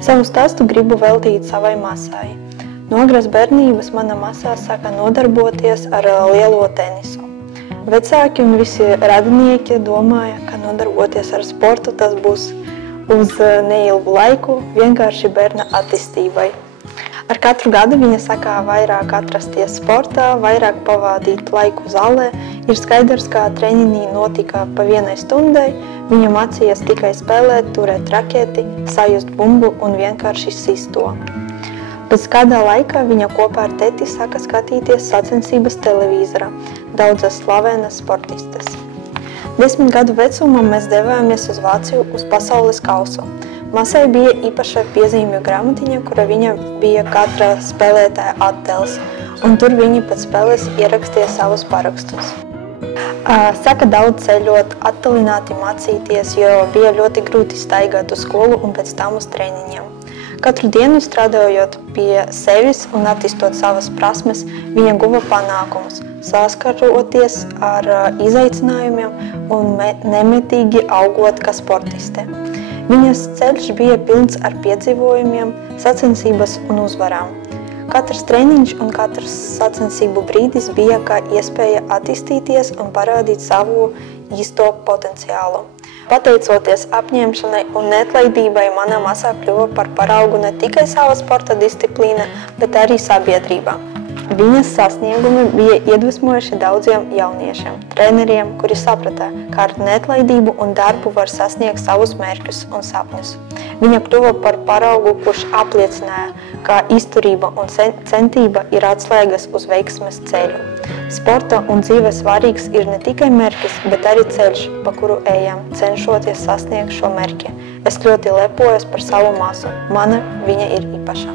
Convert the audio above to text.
Savu stāstu gribu veltīt savai masai. No agras bērnības mana masā sāka nodarboties ar lielo tenisu. Vecāki un visi radinieki domāja, ka nodarboties ar sportu tas būs uz neilgu laiku, vienkārši bērna attīstībai. Ar katru gadu viņa sākā vairāk atrasties sportā, vairāk pavadīt laiku zālē. Ir skaidrs, ka treniņi notika pa 1 stundai. Viņa mācījās tikai spēlēt, turēt raketi, sajust bumbu un vienkārši sist to. Pēc kādā laikā viņa kopā ar tēti sāka skatīties sacensības televīzorā, daudzas slavenas sportistes. 10 gadu vecumā mēs devāmies uz Vāciju uz pasaules kausu. Masai bija īpaša piezīmju grāmatiņa, kura viņa bija katra spēlētāja attēls, un tur viņi pēc spēles ierakstīja savus parakstus. Sāka daudz ceļot, attālināti mācīties, jo bija ļoti grūti staigāt uz skolu un pēc tam uz treniņiem. Katru dienu strādājot pie sevis un attīstot savas prasmes, viņa guva panākumus, saskaroties ar izaicinājumiem un nemitīgi augot kā sportiste. Viņas ceļš bija pilns ar piedzīvojumiem, sacensības un uzvarām. Katrs treniņš un katrs sacensību brīdis bija kā iespēja attīstīties un parādīt savu īsto potenciālu. Pateicoties apņemšanai un neatlaidībai, mana masa kļuva par paraugu ne tikai savā sporta disciplīnā, bet arī sabiedrībā. Viņas sasniegumi bija iedvesmojuši daudziem jauniešiem, treneriem, kuri saprata, ka ar neatlaidību un darbu var sasniegt savus mērķus un sapņus. Viņa kļuva par paraugu, kurš apliecināja, ka izturība un centība ir atslēgas uz veiksmes ceļu. Sporta un dzīve svarīgs ir ne tikai mērķis, bet arī ceļš, pa kuru ejam, cenšoties sasniegt šo mērķi. Es ļoti lepojos par savu masu. Mana viņa ir īpaša.